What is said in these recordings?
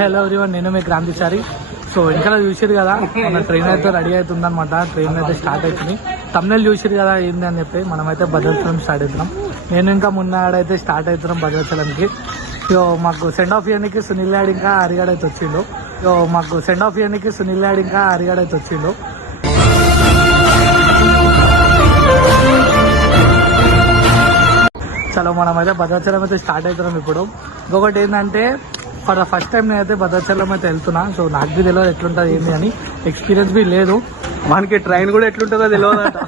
Hello everyone, నేను మీ క్రాంతిచారి. So ఇంకా చూసిరు కదా, మన ట్రైన్ అయితే రెడీ అవుతుంది అనమాట. ట్రైన్ అయితే స్టార్ట్ అవుతుంది. తమిళ చూసిరు కదా ఏంది అని చెప్పి మనమైతే భద్రాచలం స్టార్ట్ అవుతున్నాం. నేను ఇంకా మున్నాడైతే స్టార్ట్ అవుతున్నాం భద్రాచలంకి. సో మాకు సెండ్ ఆఫ్ ఇయర్నికి సునీల్ యాడ్ ఇంకా హరిగాడ్ అయితే వచ్చిండు. చలో మనమైతే భద్రాచలం అయితే స్టార్ట్ అవుతున్నాం ఇప్పుడు. ఇంకొకటి ఏంటంటే, ఫర్ ద ఫస్ట్ టైం నేనైతే భద్రాచలం అయితే వెళ్తున్నా. సో నాకు బి తెలియదు ఎట్లుంటుంది ఏంటి అని, ఎక్స్పీరియన్స్ బి లేదు. మనకి ట్రైన్ కూడా ఎట్లుంటుందో తెలియదట.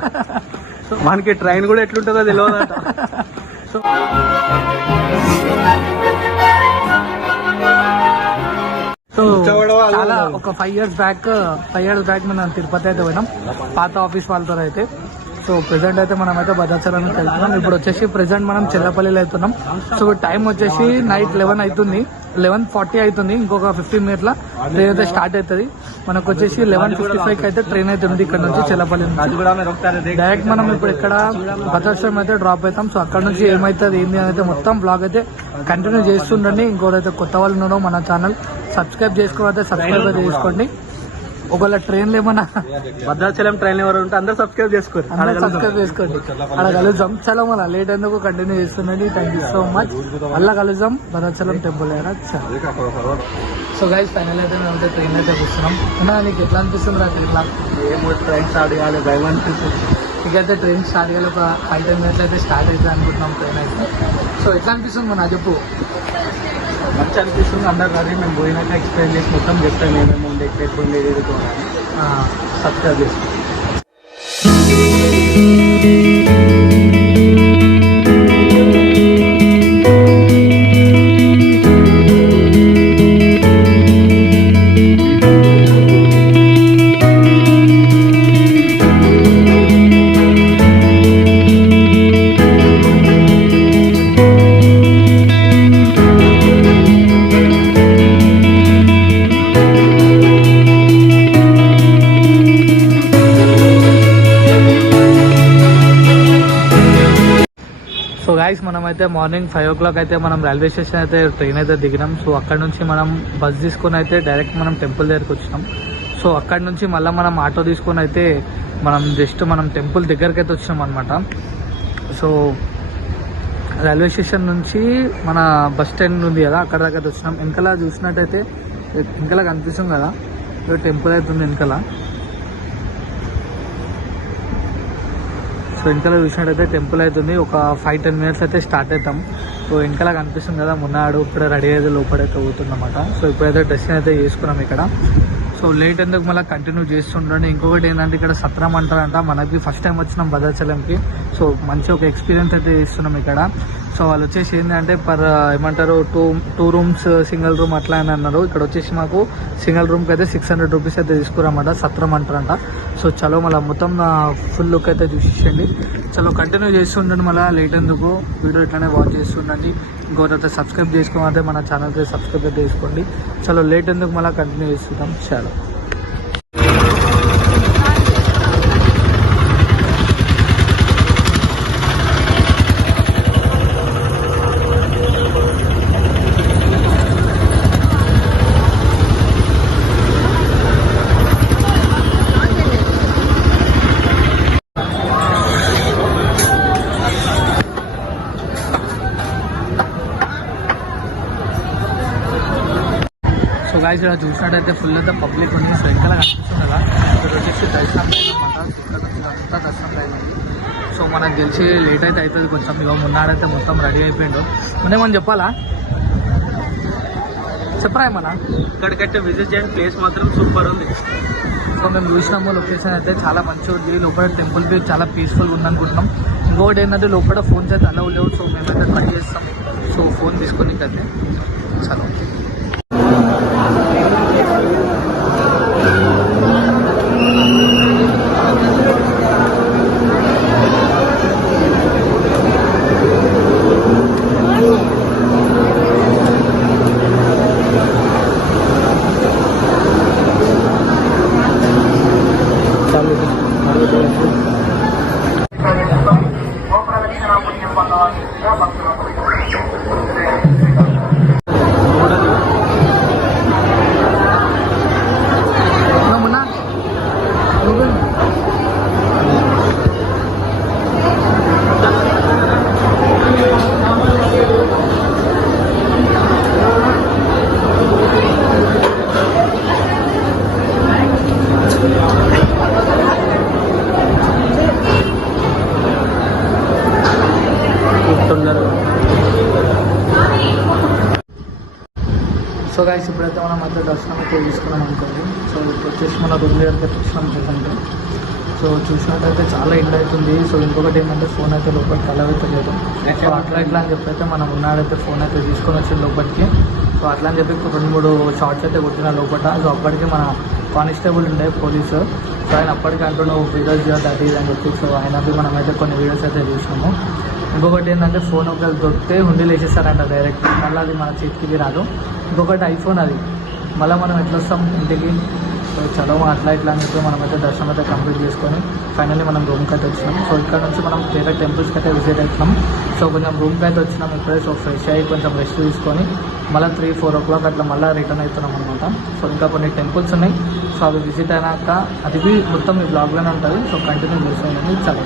సో చాలా ఒక 5 years బ్యాక్ మనం తిరుపతి అయితే పోయినాం పాత ఆఫీస్ వాళ్ళతో అయితే. సో ప్రెసెంట్ అయితే మనం అయితే భద్రాచలం వెళ్తున్నాం. ఇప్పుడు వచ్చేసి ప్రెసెంట్ మనం చెల్లపల్లిలో అవుతున్నాం. సో టైం వచ్చేసి నైట్ 11:40 అవుతుంది. ఇంకొక 15 minutes ట్రైన్ అయితే స్టార్ట్ అవుతుంది. మనకు వచ్చేసి 11:55 అయితే ట్రైన్ అయితే ఉంది ఇక్కడ నుంచి చెల్లపల్లి నుంచి. డైరెక్ట్ మనం ఇప్పుడు ఇక్కడ భద్రాచలం అయితే డ్రాప్ అవుతాం. సో అక్కడ నుంచి ఏమైతుంది ఏంది అయితే మొత్తం బ్లాగ్ అయితే కంటిన్యూ చేస్తుండండి. ఇంకోటైతే కొత్త వాళ్ళు ఉన్నారో మన ఛానల్ సబ్స్క్రైబ్ చేసుకోవాలి, సబ్స్క్రైబ్ అయితే చేసుకోండి. ఒకవేళ ట్రైన్లు ఏమన్నా భద్రాచలం ట్రైన్ ఎవరు ఉంటే అందరూ సబ్స్క్రైబ్ చేసుకోండి. అలా కలుద్దాం. చాలా మళ్ళీ లేట్ ఎందుకు కంటిన్యూ చేస్తుండండి. Thank you so much. అలా కలుద్దాం భద్రాచలం టెంపుల్ అయినా. సో గైస్ ఫైనల్ అయితే మేము అయితే ట్రైన్ అయితే కూర్చున్నాం. అన్నా నీకు ఎట్లా అనిపిస్తుంది రా ట్రైన్ స్టార్ట్ కావాలి, భయం అనిపిస్తుంది. ఇకైతే ట్రైన్ స్టార్ట్ కావాలి. ఒక 5-10 minutes అయితే స్టార్ట్ అవుతుంది అనుకుంటున్నాం ట్రైన్ అయితే. సో ఎట్లా అనిపిస్తుంది నా చెప్పు. మంచి అనిపిస్తుంది. అందరు కానీ మేము పోయినాక ఎక్స్ప్లెయిన్ చేసి మొత్తం చెప్తాను. ఏమేమి ఉండే ఎట్లా ఉండేది సబ్స్క్రైబ్ చేసుకోండి. సో గైస్ మనమైతే మార్నింగ్ 5 o'clock అయితే మనం రైల్వే స్టేషన్ అయితే ట్రైన్ అయితే దిగినాం. సో అక్కడ నుంచి మనం బస్ తీసుకొని అయితే డైరెక్ట్ మనం టెంపుల్ దగ్గరికి వచ్చినాం. సో అక్కడ నుంచి మళ్ళీ మనం ఆటో తీసుకొని అయితే మనం టెంపుల్ దగ్గరికి అయితే వచ్చినాం అనమాట. సో రైల్వే స్టేషన్ నుంచి మన బస్ స్టాండ్ ఉంది కదా, అక్కడ దగ్గర వచ్చినాం. వెనకాల చూసినట్టయితే వెనకాల కనిపిస్తుంది కదా, టెంపుల్ అయితే ఉంది వెనకాల. సో వెనకాల చూసినట్టయితే టెంపుల్ అవుతుంది. ఒక 5-10 minutes అయితే స్టార్ట్ అవుతాం. సో వెనకాల కనిపిస్తుంది కదా మున్నాడు ఇప్పుడే రెడీ అయితే లోపలైతే పోతుందన్నమాట. సో ఇప్పుడైతే డ్రెస్సింగ్ అయితే చేసుకున్నాం ఇక్కడ. సో లేట్ ఎందుకు మళ్ళీ కంటిన్యూ చేస్తుండండి. ఇంకొకటి ఏంటంటే ఇక్కడ సత్రం అంటారంట. మనకి ఫస్ట్ టైం వచ్చినాం భద్రాచలంకి. సో మంచి ఒక ఎక్స్పీరియన్స్ అయితే చేస్తున్నాం ఇక్కడ. సో వాళ్ళు వచ్చేసి ఏంటంటే ఏమంటారు 2 rooms సింగిల్ రూమ్ అట్లా అని అన్నారు. ఇక్కడ వచ్చేసి మాకు సింగిల్ రూమ్కి అయితే 600 rupees అయితే తీసుకురామాట. సత్రం అంటారంట. సో చలో మళ్ళీ మొత్తం ఫుల్ లుక్ అయితే చూసేయండి. చలో కంటిన్యూ చేస్తుండండి. మళ్ళీ లేట్ ఎందుకు వీడియో ఇట్లానే వాచ్ చేస్తుండండి. ఇంకోటైతే సబ్స్క్రైబ్ చేసుకోవాలంటే మన ఛానల్కి సబ్స్క్రైబ్ అయితే చేసుకోండి. చలో లేట్ ఎందుకు మళ్ళీ కంటిన్యూ చేస్తుంటాం. చలో గాయస్ ఇలా చూసినట్టయితే ఫుల్ అయితే పబ్లిక్ ఉంది. సో వెనకాల కనిపిస్తుంది కదా, ఇక్కడ వచ్చేసి దర్శనం అనమాట. అంతా దర్శనం అయింది. సో మనకు గెలిచి లేట్ అయితే అవుతుంది కొంచెం. ఇక మున్నాడైతే మొత్తం రెడీ అయిపోయిండు. మనం చెప్పాలా, చెప్పరా ఏమన్నా? ఇక్కడికైతే విజిట్ చేయండి, ప్లేస్ మాత్రం సూపర్ ఉంది. సో మేము చూసినాము లొకేషన్ అయితే చాలా మంచిగా ఉంది. లోపల టెంపుల్ బి చాలా పీస్ఫుల్గా ఉందనుకుంటున్నాం. ఇంకొకటి ఏంటంటే లోపల ఫోన్స్ అయితే అలౌ లేవు. సో మేమైతే ట్రై చేస్తాం. సో ఫోన్ తీసుకొని అయితే చాలా సో గైస్ ఇప్పుడైతే మనం అయితే దర్శనం అయితే తీసుకున్నాం అనుకోండి. సో ఇప్పుడు వచ్చేసి మన రూమ్ దగ్గరికి వచ్చినాం ప్రెసెంట్. సో చూసినట్టయితే చాలా ఎండ్ అవుతుంది. సో ఇంకొకటి ఏంటంటే ఫోన్ అయితే లోపలికి అలవైతే లేదు. సో అట్లా ఇట్లా అని చెప్పి అయితే మనం ఉన్నాడైతే ఫోన్ అయితే తీసుకొని వచ్చింది లోపలికి. సో అట్లా అని చెప్పి 2-3 షార్ట్స్ అయితే కొట్టిన లోపల. సో అప్పటికి మన కానిస్టేబుల్ ఉండే పోలీసు. సో ఆయన అప్పటికి అంటున్నావు వీడియోస్ దట్ ఇది అని చెప్పి. సో ఆయనది మనమైతే కొన్ని వీడియోస్ అయితే చూసినాము. ఇంకొకటి ఏంటంటే ఫోన్ ఒకవేళ దొరికితే హుండీలు వేసేస్తారంట డైరెక్ట్. మళ్ళీ అది మన చేతికి రాదు. ఇంకొకటి ఐఫోన్ అది మళ్ళీ మనం ఎట్లా వస్తాం ఇంటికి. సో చలో అట్లా ఇట్లా అని చెప్పి మనమైతే దర్శనం అయితే కంప్లీట్ చేసుకొని ఫైనల్లీ మనం రూమ్కి అయితే వచ్చినాం. సో ఇక్కడ నుంచి మనం వేరే టెంపుల్స్కి అయితే విజిట్ అవుతున్నాం. సో కొంచెం రూమ్కి అయితే వచ్చినాం ఇప్పుడే. సో ఫ్రెష్ అయ్యి కొంచెం రెస్ట్ తీసుకొని మళ్ళీ 3-4 o'clock అట్లా మళ్ళీ రిటర్న్ అవుతున్నాం అనమాట. సో ఇంకా కొన్ని టెంపుల్స్ ఉన్నాయి. సో అవి విజిట్ అయినాక అది మొత్తం ఈ బ్లాగ్లోనే ఉంటుంది. సో కంటిన్యూ చేసేయండి. చాలా